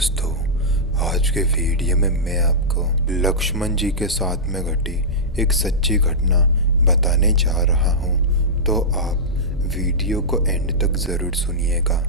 दोस्तों, आज के वीडियो में मैं आपको लक्ष्मण जी के साथ में घटी एक सच्ची घटना बताने जा रहा हूँ। तो आप वीडियो को एंड तक ज़रूर सुनिएगा।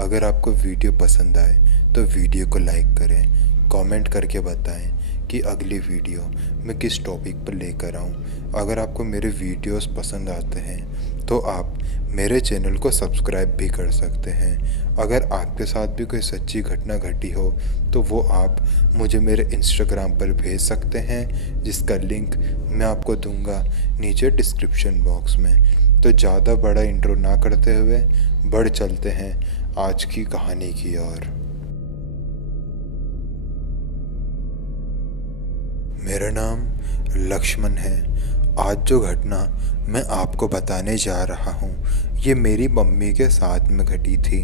अगर आपको वीडियो पसंद आए तो वीडियो को लाइक करें, कमेंट करके बताएं कि अगली वीडियो मैं किस टॉपिक पर लेकर आऊँ। अगर आपको मेरे वीडियोस पसंद आते हैं तो आप मेरे चैनल को सब्सक्राइब भी कर सकते हैं। अगर आपके साथ भी कोई सच्ची घटना घटी हो तो वो आप मुझे मेरे इंस्टाग्राम पर भेज सकते हैं, जिसका लिंक मैं आपको दूंगा नीचे डिस्क्रिप्शन बॉक्स में। तो ज़्यादा बड़ा इंट्रो ना करते हुए बढ़ चलते हैं आज की कहानी की ओर। मेरा नाम लक्ष्मण है। आज जो घटना मैं आपको बताने जा रहा हूँ ये मेरी मम्मी के साथ में घटी थी।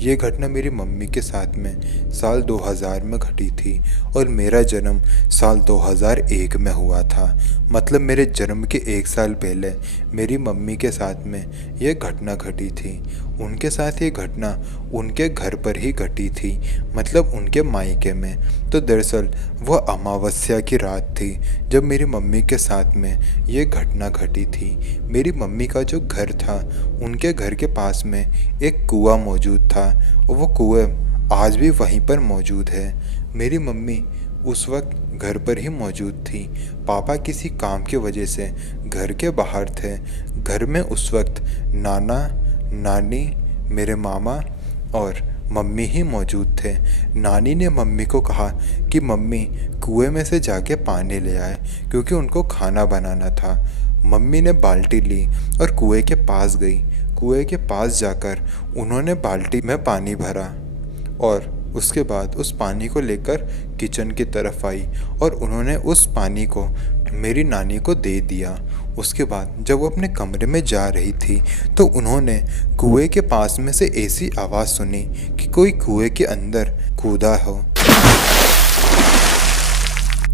ये घटना मेरी मम्मी के साथ में साल 2000 में घटी थी और मेरा जन्म साल 2001 में हुआ था। मतलब मेरे जन्म के 1 साल पहले मेरी मम्मी के साथ में ये घटना घटी थी। उनके साथ ये घटना उनके घर पर ही घटी थी, मतलब उनके मायके में। तो दरअसल वह अमावस्या की रात थी जब मेरी मम्मी के साथ में ये घटना घटी थी। मेरी मम्मी का जो घर था उनके घर के पास में एक कुआं मौजूद था और वो कुआं आज भी वहीं पर मौजूद है। मेरी मम्मी उस वक्त घर पर ही मौजूद थी। पापा किसी काम की वजह से घर के बाहर थे। घर में उस वक्त नाना, नानी, मेरे मामा और मम्मी ही मौजूद थे। नानी ने मम्मी को कहा कि मम्मी कुएं में से जाके पानी ले आए क्योंकि उनको खाना बनाना था। मम्मी ने बाल्टी ली और कुएं के पास गई। कुएं के पास जाकर उन्होंने बाल्टी में पानी भरा और उसके बाद उस पानी को लेकर किचन की तरफ आई और उन्होंने उस पानी को मेरी नानी को दे दिया। उसके बाद जब वो अपने कमरे में जा रही थी तो उन्होंने कुएं के पास में से ऐसी आवाज़ सुनी कि कोई कुएं के अंदर कूदा हो।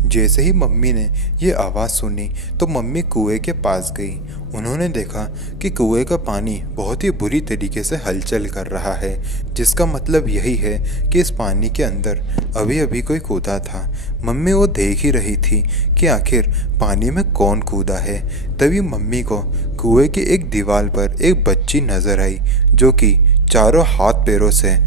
जैसे ही मम्मी ने ये आवाज़ सुनी तो मम्मी कुएं के पास गई। उन्होंने देखा कि कुएं का पानी बहुत ही बुरी तरीके से हलचल कर रहा है, जिसका मतलब यही है कि इस पानी के अंदर अभी अभी कोई कूदा था। मम्मी वो देख ही रही थी कि आखिर पानी में कौन कूदा है। तभी मम्मी को कुएं की एक दीवार पर एक बच्ची नज़र आई जो कि चारों हाथ पैरों से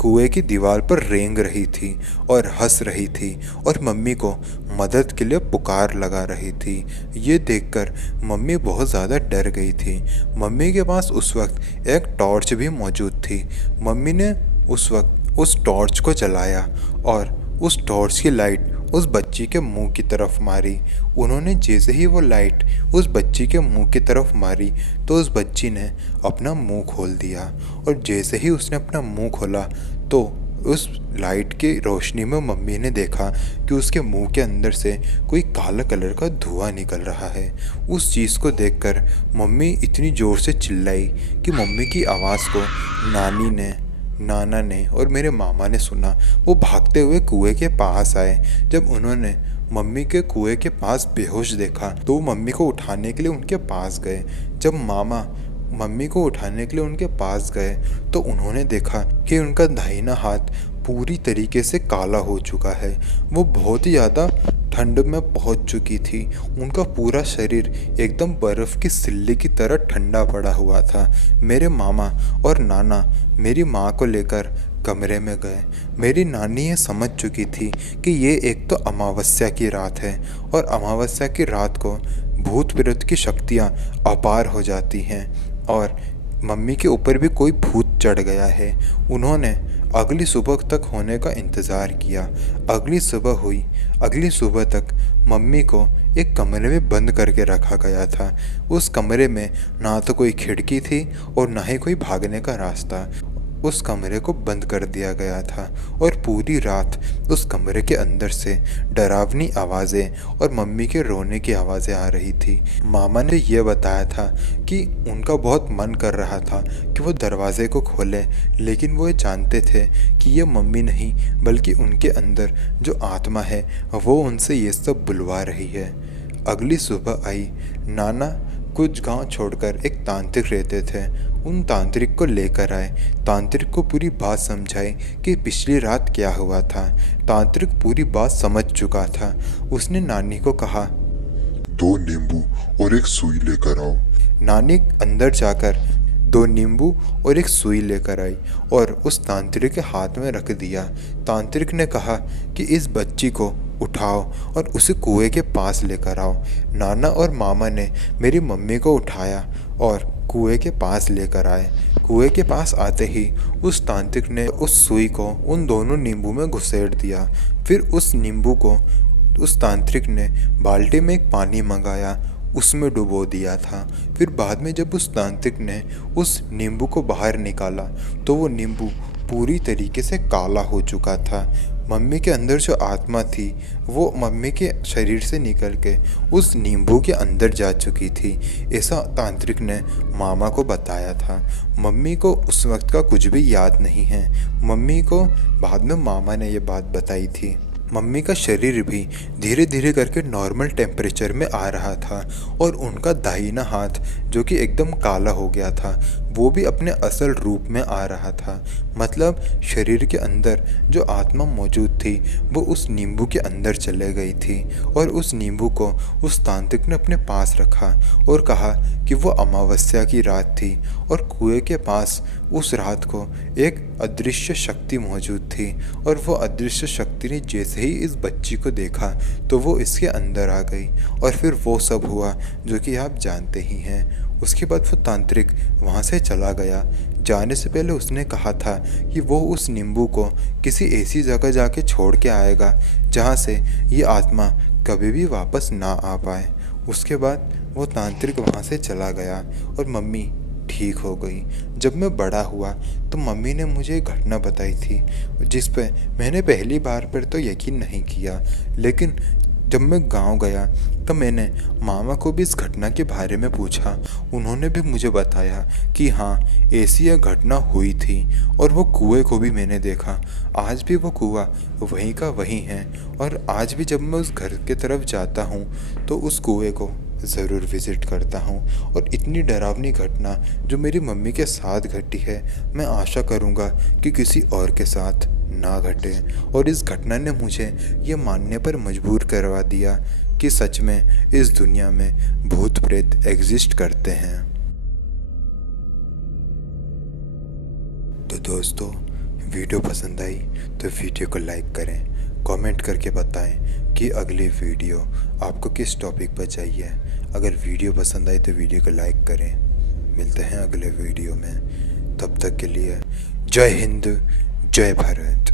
कुएं की दीवार पर रेंग रही थी और हंस रही थी और मम्मी को मदद के लिए पुकार लगा रही थी। ये देखकर मम्मी बहुत ज़्यादा डर गई थी। मम्मी के पास उस वक्त एक टॉर्च भी मौजूद थी। मम्मी ने उस वक्त उस टॉर्च को जलाया और उस टॉर्च की लाइट उस बच्ची के मुंह की तरफ मारी। उन्होंने जैसे ही वो लाइट उस बच्ची के मुंह की तरफ मारी तो उस बच्ची ने अपना मुंह खोल दिया और जैसे ही उसने अपना मुंह खोला तो उस लाइट की रोशनी में मम्मी ने देखा कि उसके मुंह के अंदर से कोई काला कलर का धुआं निकल रहा है। उस चीज़ को देखकर मम्मी इतनी ज़ोर से चिल्लाई कि मम्मी की आवाज़ को नानी ने, नाना ने और मेरे मामा ने सुना। वो भागते हुए कुएं के पास आए। जब उन्होंने मम्मी के कुएं के पास बेहोश देखा तो मम्मी को उठाने के लिए उनके पास गए। जब मामा मम्मी को उठाने के लिए उनके पास गए तो उन्होंने देखा कि उनका दाहिना हाथ पूरी तरीके से काला हो चुका है। वो बहुत ही ज़्यादा ठंड में पहुंच चुकी थी। उनका पूरा शरीर एकदम बर्फ़ की सिल्ली की तरह ठंडा पड़ा हुआ था। मेरे मामा और नाना मेरी माँ को लेकर कमरे में गए। मेरी नानी ये समझ चुकी थी कि ये एक तो अमावस्या की रात है और अमावस्या की रात को भूत प्रेत की शक्तियाँ अपार हो जाती हैं और मम्मी के ऊपर भी कोई भूत चढ़ गया है। उन्होंने अगली सुबह तक होने का इंतज़ार किया। अगली सुबह हुई। अगली सुबह तक मम्मी को एक कमरे में बंद करके रखा गया था। उस कमरे में ना तो कोई खिड़की थी और ना ही कोई भागने का रास्ता। उस कमरे को बंद कर दिया गया था और पूरी रात उस कमरे के अंदर से डरावनी आवाज़ें और मम्मी के रोने की आवाज़ें आ रही थी। मामा ने यह बताया था कि उनका बहुत मन कर रहा था कि वो दरवाज़े को खोलें, लेकिन वो ये जानते थे कि ये मम्मी नहीं बल्कि उनके अंदर जो आत्मा है वो उनसे ये सब बुलवा रही है। अगली सुबह आई। नाना कुछ गांव छोड़कर एक तांत्रिक रहते थे। उन तांत्रिक को लेकर आए। तांत्रिक को पूरी बात समझाई कि पिछली रात क्या हुआ था। तांत्रिक पूरी बात समझ चुका था। उसने नानी को कहा, 2 नींबू और एक सुई लेकर आओ। नानी अंदर जाकर 2 नींबू और एक सुई लेकर आई और उस तांत्रिक के हाथ में रख दिया। तांत्रिक ने कहा कि इस बच्ची को उठाओ और उसे कुएं के पास लेकर आओ। नाना और मामा ने मेरी मम्मी को उठाया और कुएं के पास लेकर आए। कुएं के पास आते ही उस तांत्रिक ने उस सुई को उन दोनों नींबू में घुसेड़ दिया। फिर उस नींबू को उस तांत्रिक ने बाल्टी में एक पानी मंगाया, उसमें डुबो दिया था। फिर बाद में जब उस तांत्रिक ने उस नींबू को बाहर निकाला तो वो नींबू पूरी तरीके से काला हो चुका था। मम्मी के अंदर जो आत्मा थी वो मम्मी के शरीर से निकल के उस नींबू के अंदर जा चुकी थी। ऐसा तांत्रिक ने मामा को बताया था। मम्मी को उस वक्त का कुछ भी याद नहीं है। मम्मी को बाद में मामा ने ये बात बताई थी। मम्मी का शरीर भी धीरे धीरे करके नॉर्मल टेम्परेचर में आ रहा था और उनका दाहिना हाथ जो कि एकदम काला हो गया था वो भी अपने असल रूप में आ रहा था। मतलब शरीर के अंदर जो आत्मा मौजूद थी वो उस नींबू के अंदर चले गई थी और उस नींबू को उस तांत्रिक ने अपने पास रखा और कहा कि वो अमावस्या की रात थी और कुएं के पास उस रात को एक अदृश्य शक्ति मौजूद थी और वो अदृश्य शक्ति ने जैसे ही इस बच्ची को देखा तो वो इसके अंदर आ गई और फिर वो सब हुआ जो कि आप जानते ही हैं। उसके बाद वो तांत्रिक वहाँ से चला गया। जाने से पहले उसने कहा था कि वो उस नींबू को किसी ऐसी जगह जाके छोड़ के आएगा जहाँ से ये आत्मा कभी भी वापस ना आ पाए। उसके बाद वो तांत्रिक वहाँ से चला गया और मम्मी ठीक हो गई। जब मैं बड़ा हुआ तो मम्मी ने मुझे एक घटना बताई थी जिस पे मैंने पहली बार पर तो यकीन नहीं किया, लेकिन जब मैं गांव गया तो मैंने मामा को भी इस घटना के बारे में पूछा। उन्होंने भी मुझे बताया कि हाँ ऐसी यह घटना हुई थी और वो कुएं को भी मैंने देखा। आज भी वो कुआं वहीं का वहीं है और आज भी जब मैं उस घर के तरफ जाता हूँ तो उस कुएं को ज़रूर विज़िट करता हूँ। और इतनी डरावनी घटना जो मेरी मम्मी के साथ घटी है मैं आशा करूँगा कि किसी और के साथ ना घटे। और इस घटना ने मुझे ये मानने पर मजबूर करवा दिया कि सच में इस दुनिया में भूत प्रेत एग्जिस्ट करते हैं। तो दोस्तों वीडियो पसंद आई तो वीडियो को लाइक करें, कमेंट करके बताएं कि अगली वीडियो आपको किस टॉपिक पर चाहिए। अगर वीडियो पसंद आई तो वीडियो को लाइक करें। मिलते हैं अगले वीडियो में, तब तक के लिए जय हिंद, जय भारत।